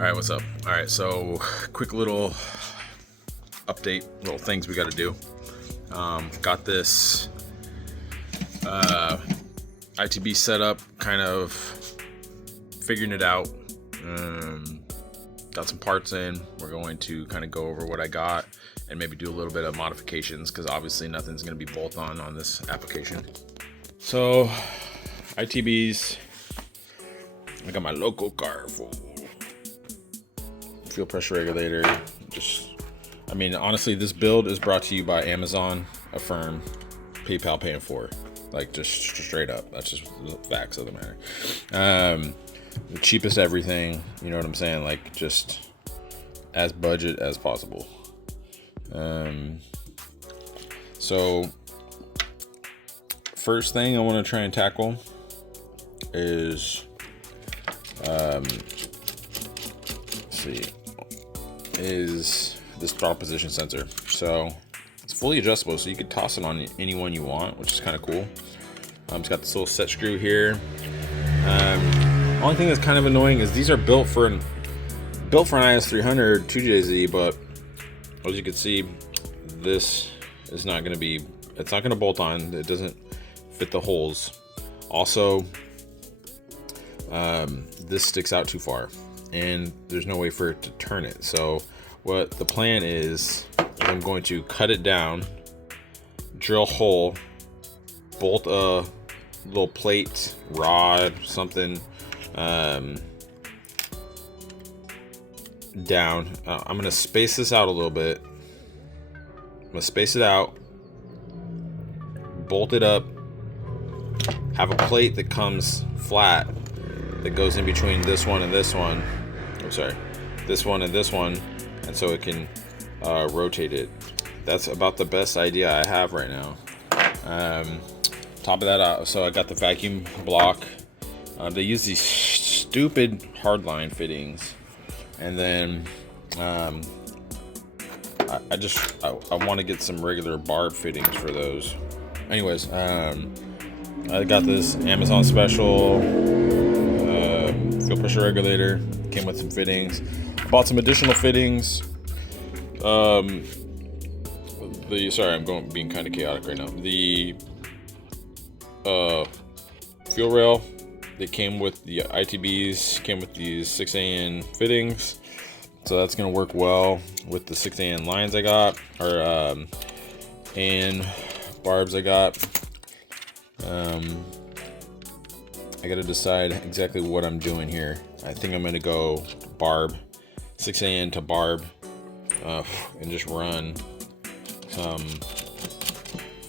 All right, what's up? All right, so quick little update, little things we got to do. Got this ITB set up, kind of figuring it out. Got some parts in. We're going to kind of go over what I got and maybe do a little bit of modifications because obviously nothing's going to be bolt on this application. So ITBs, I got my local car full fuel pressure regulator. Honestly, this build is brought to you by Amazon, Affirm, PayPal paying for, like, just straight up. That's just the facts of the matter. The cheapest everything, you know what I'm saying? Like, just as budget as possible. So first thing I want to try and tackle is is this throttle position sensor. So it's fully adjustable, so you could toss it on any one you want, which is kind of cool. It's got this little set screw here. Only thing that's kind of annoying is these are built for an IS300 2JZ, but as you can see, this is not going to be, it's not going to bolt on. It doesn't fit the holes. Also, this sticks out too far and there's no way for it to turn it. So what the plan is, I'm going to cut it down, drill a hole, bolt a little plate, rod, something down. I'm gonna space this out a little bit. I'm gonna space it out, bolt it up, have a plate that comes flat that goes in between this one and this one. I'm sorry, this one and this one, and so it can rotate it. That's about the best idea I have right now. Top of that, so I got the vacuum block. They use these stupid hardline fittings, and then I want to get some regular barb fittings for those. Anyways, I got this Amazon special fuel pressure regulator. Came with some fittings. Bought some additional fittings. Sorry, I'm being kind of chaotic right now. The fuel rail that came with the ITBs came with these 6AN fittings, so that's gonna work well with the 6AN lines I got, or and barbs I got. I gotta decide exactly what I'm doing here. I think I'm gonna go barb, 6AN to barb, and just run some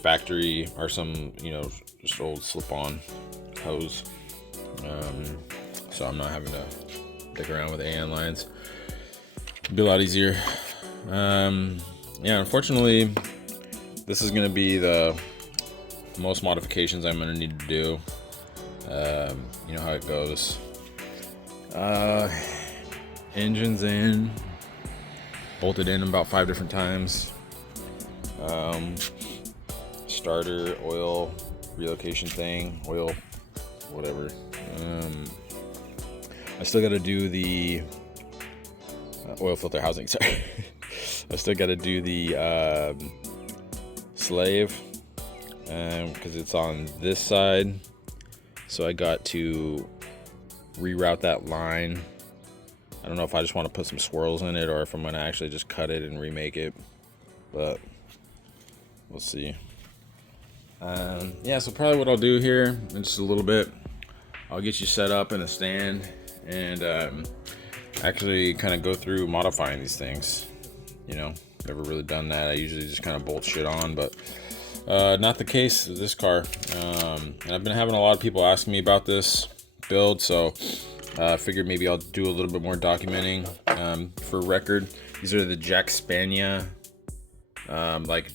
factory or some, just old slip-on hose. So I'm not having to dick around with AN lines. It'd be a lot easier. Unfortunately, this is gonna be the most modifications I'm gonna need to do. You know how it goes. Engine's in, bolted in about 5 different times. Starter, oil, relocation thing, oil, whatever. I still got to do the oil filter housing. Sorry, I still got to do the slave because it's on this side. So I got to reroute that line. I don't know if I just want to put some swirls in it or if I'm going to actually just cut it and remake it, but we'll see. So probably what I'll do here in just a little bit, I'll get you set up in a stand and actually kind of go through modifying these things. Never really done that. I usually just kind of bolt shit on, but not the case with this car. And I've been having a lot of people asking me about this build, so I figured maybe I'll do a little bit more documenting. For record, these are the Jack Spania like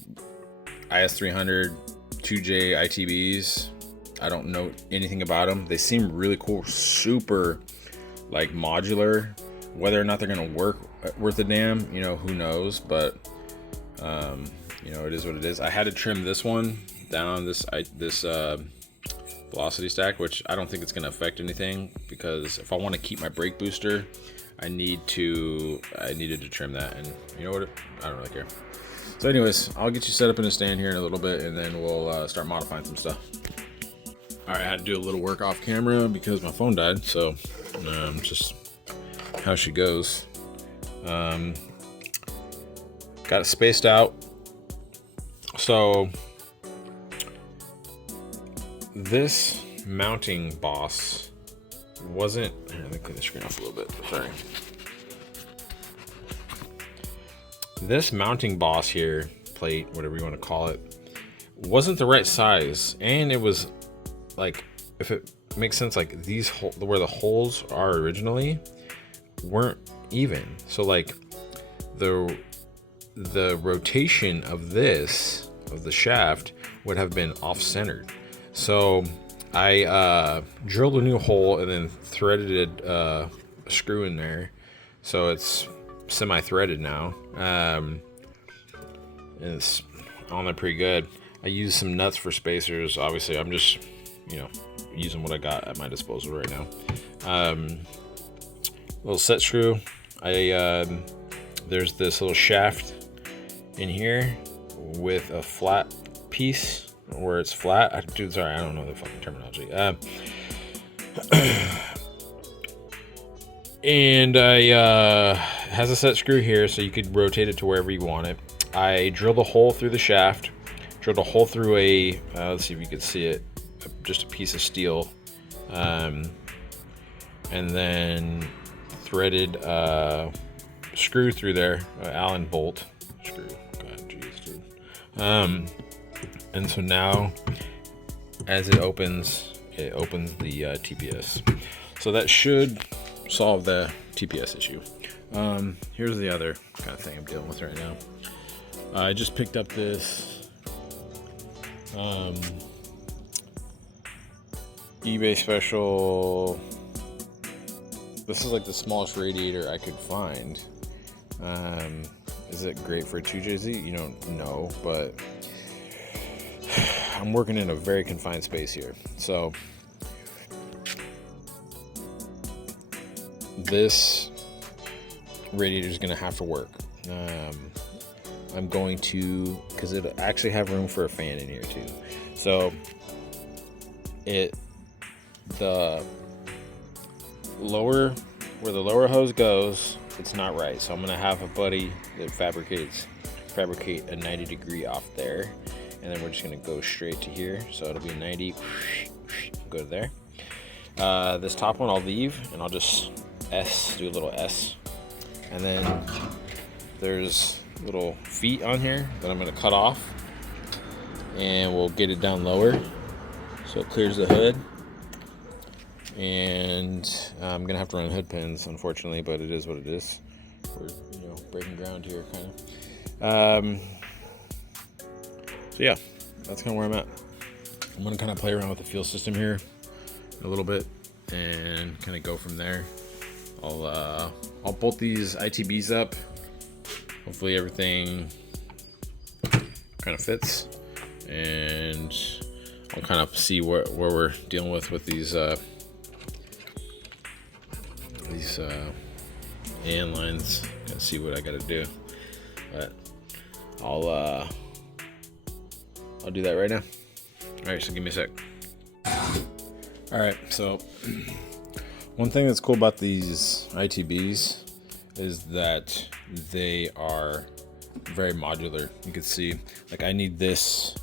IS300 2J ITBs. I don't know anything about them. They seem really cool, super like modular. Whether or not they're gonna work worth a damn, who knows, but it is what it is. I had to trim this one down, this velocity stack, which I don't think it's going to affect anything, because if I want to keep my brake booster, I needed to trim that, and you know what? I don't really care. So anyways, I'll get you set up in a stand here in a little bit, and then we'll start modifying some stuff. All right, I had to do a little work off camera because my phone died, so just how she goes. Got it spaced out. So this mounting boss wasn't, here, let me clean the screen off a little bit, sorry. This mounting boss here, plate, whatever you want to call it, wasn't the right size, and it was like, if it makes sense, like these where the holes are originally weren't even. So like the rotation of the shaft would have been off-centered. So I drilled a new hole and then threaded a screw in there, so it's semi-threaded now. And it's on there pretty good. I used some nuts for spacers. Obviously, I'm just, you know, using what I got at my disposal right now. Little set screw. There's this little shaft in here with a flat piece where it's flat. Dude, sorry, I don't know the fucking terminology. And has a set screw here, so you could rotate it to wherever you want it. I drilled a hole through the shaft, drilled a hole through a, let's see if you can see it, just a piece of steel, and then threaded a screw through there, Allen bolt screw. God, jeez, dude. And so now, as it opens the TPS. So that should solve the TPS issue. Here's the other kind of thing I'm dealing with right now. I just picked up this eBay special. This is like the smallest radiator I could find. Is it great for a 2JZ? You don't know, but I'm working in a very confined space here. So this radiator is going to have to work. I'm going to, because it'll actually have room for a fan in here too. So the lower, where the lower hose goes, it's not right. So I'm going to have a buddy that fabricate a 90-degree off there, and then we're just going to go straight to here. So it'll be 90, go to there. This top one I'll leave, and I'll just do a little S, and then there's little feet on here that I'm going to cut off, and we'll get it down lower so it clears the hood. And I'm going to have to run hood pins, unfortunately, but it is what it is. We're, you know, breaking ground here, kind of. So yeah, that's kind of where I'm at. I'm going to kind of play around with the fuel system here a little bit and kind of go from there. I'll bolt these ITBs up. Hopefully everything kind of fits, and I'll kind of see where we're dealing with these AN lines. Gotta see what I gotta do, but I'll do that right now. All right, so give me a sec. All right, so one thing that's cool about these ITBs is that they are very modular. You can see, like, I need this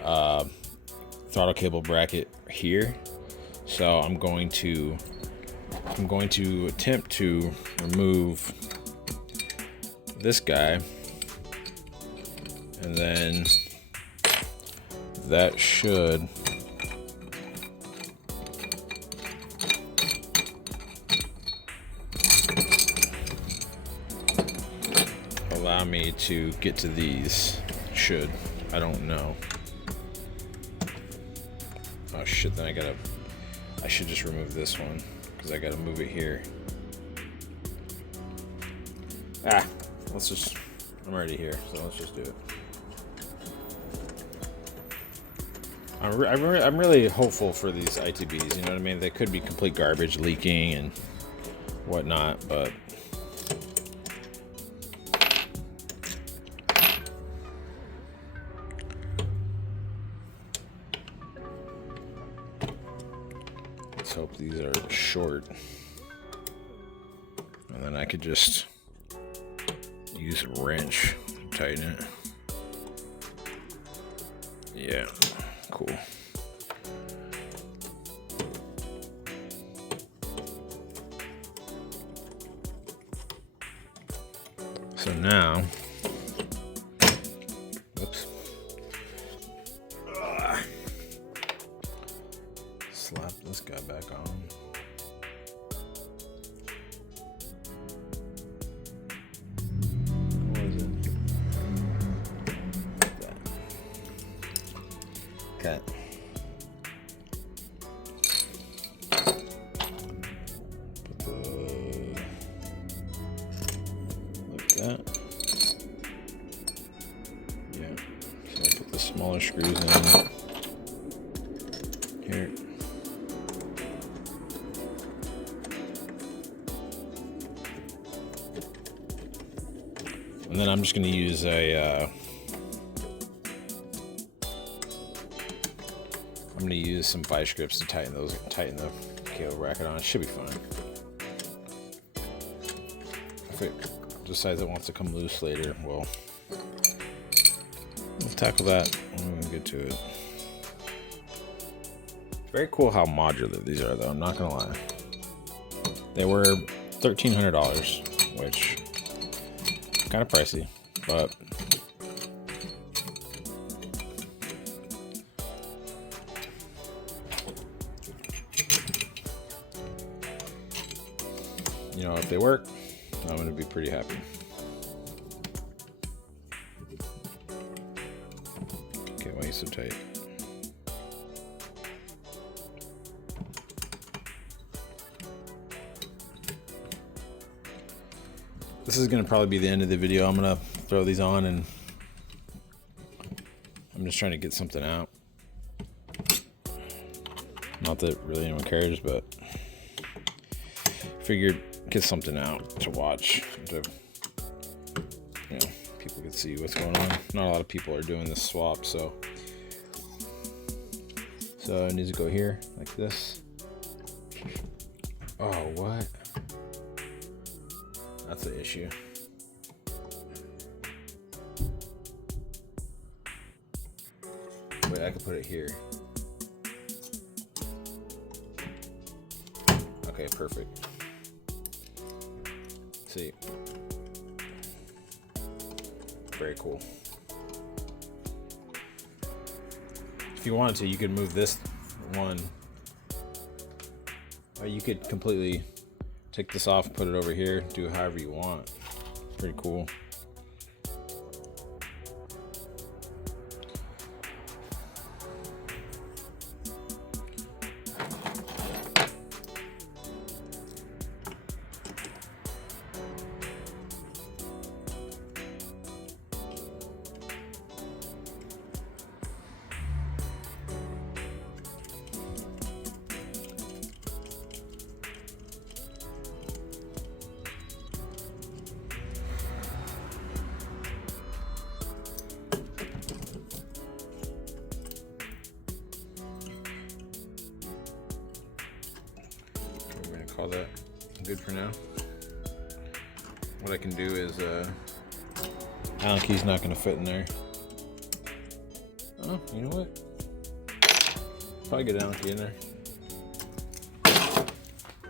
throttle cable bracket here, so I'm going to attempt to remove this guy, and then that should allow me to get to these. I don't know. Oh shit, then I should just remove this one, because I gotta move it here. I'm already here, so let's just do it. I'm really hopeful for these ITBs, you know what I mean? They could be complete garbage, leaking, and whatnot, but let's hope these are short, and then I could just use a wrench to tighten it. Yeah, cool. So now, whoops, slap this guy back on. What is it? That. Okay. That. Yeah, so I put the smaller screws in here. And then I'm just going to use I'm going to use some vice grips to tighten the cable bracket on. It should be fine. If it decides it wants to come loose later, we'll tackle that when we get to it. Very cool how modular these are, though. I'm not gonna lie. They were $1,300, which is kind of pricey, but you know, if they work, I'm gonna be pretty happy. Okay, why are you so tight? This is gonna probably be the end of the video. I'm gonna throw these on and I'm just trying to get something out. Not that really anyone cares, but figured get something out to watch, to, you know, people can see what's going on. Not a lot of people are doing this swap, so it needs to go here like this. Oh, what? That's the issue. Wait, I could put it here. Okay, perfect. See, very cool. If you wanted to, you could move this one, or you could completely take this off, put it over here, do it however you want. Pretty cool. Call that good for now. What I can do is, Allen key's not gonna fit in there. Oh, you know what? Probably get an Allen key in there.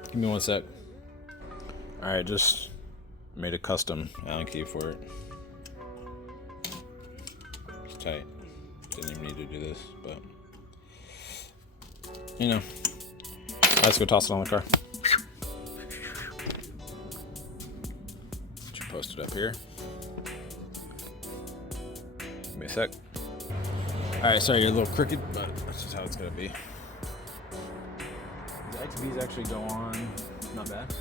Give me one sec. All right, just made a custom Allen key for it. It's tight. Didn't even need to do this, but you know. Let's go toss it on the car. Post it up here. Give me a sec. Alright, sorry you're a little crooked, but that's just how it's gonna be. The ITBS actually go on, not bad.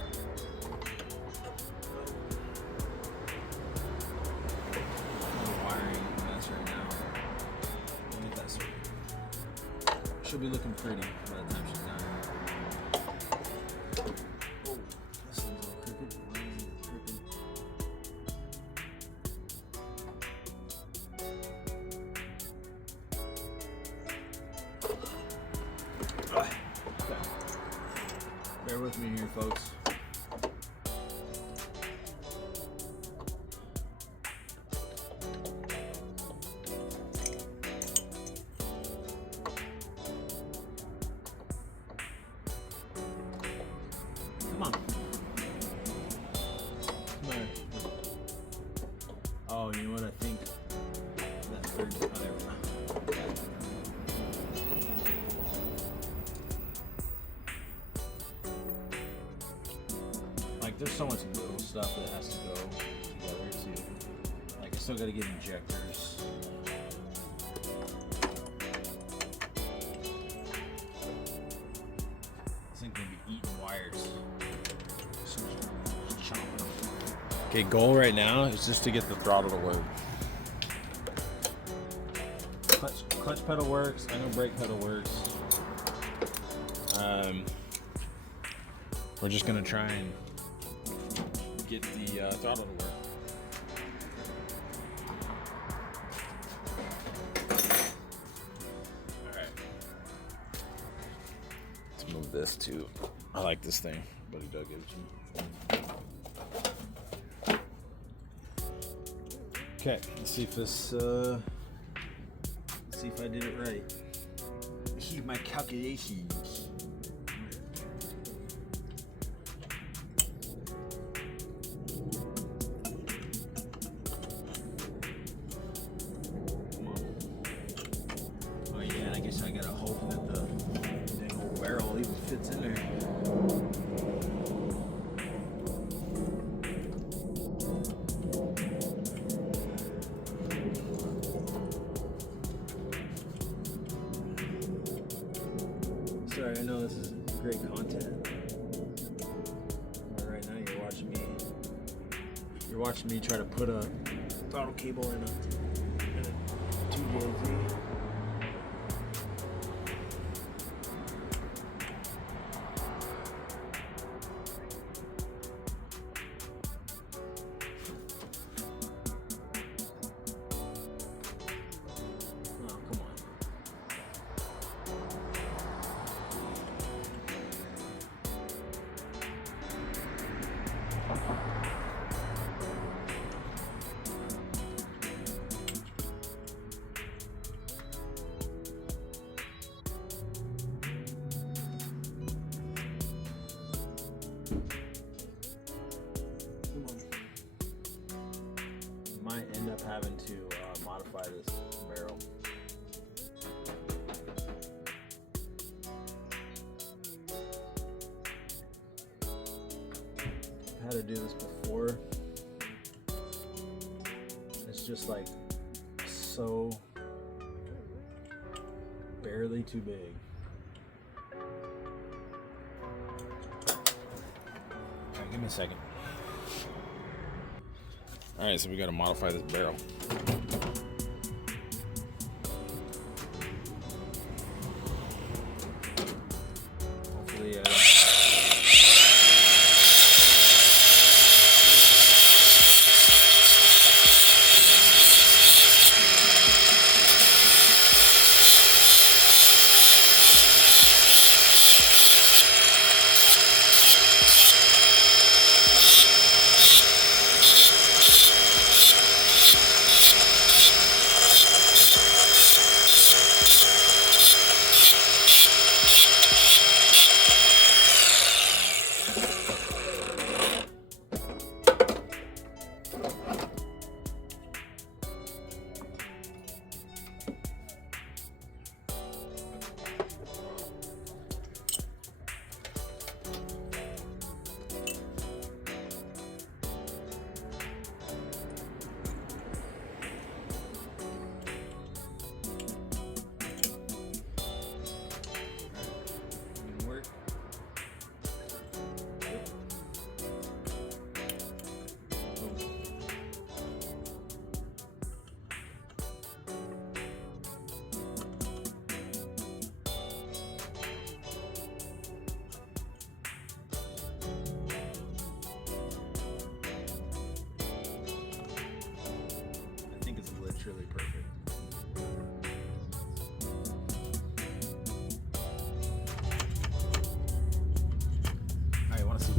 Wiring mess right now. Look at that circuit. She'll be looking pretty by the time she's done. Oh, this thing's a with me here, folks. Come on. Come on. Oh, you know what I think? That third. Oh, there we go. Like, there's so much little stuff that has to go together too. Like, I still got to get injectors. This thing can be eating wires. Just chomping them. Okay, goal right now is just to get the throttle to work. Clutch pedal works. I know brake pedal works. We're just gonna try and get the throttle to work. All right. Let's move this too. I like this thing. Buddy Doug gave it to me. Okay, let's see if this. Let's see if I did it right. Here's my calculations. I gotta hope that the dang old barrel even fits in there. Sorry, I know this is great content. But right now you're watching me try to put a throttle cable in a 2JZ. Might end up having to modify this barrel. I've had to do this before. It's just like so barely too big. Alright, give me a second. Alright, so we gotta modify this barrel. Hopefully,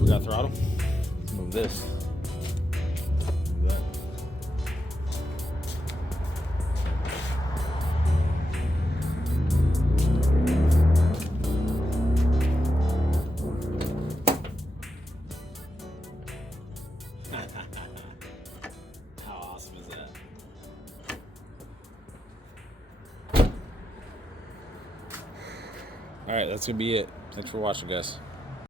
We got throttle. Let's move this. Move that. How awesome is that? All right, that's gonna be it. Thanks for watching, guys.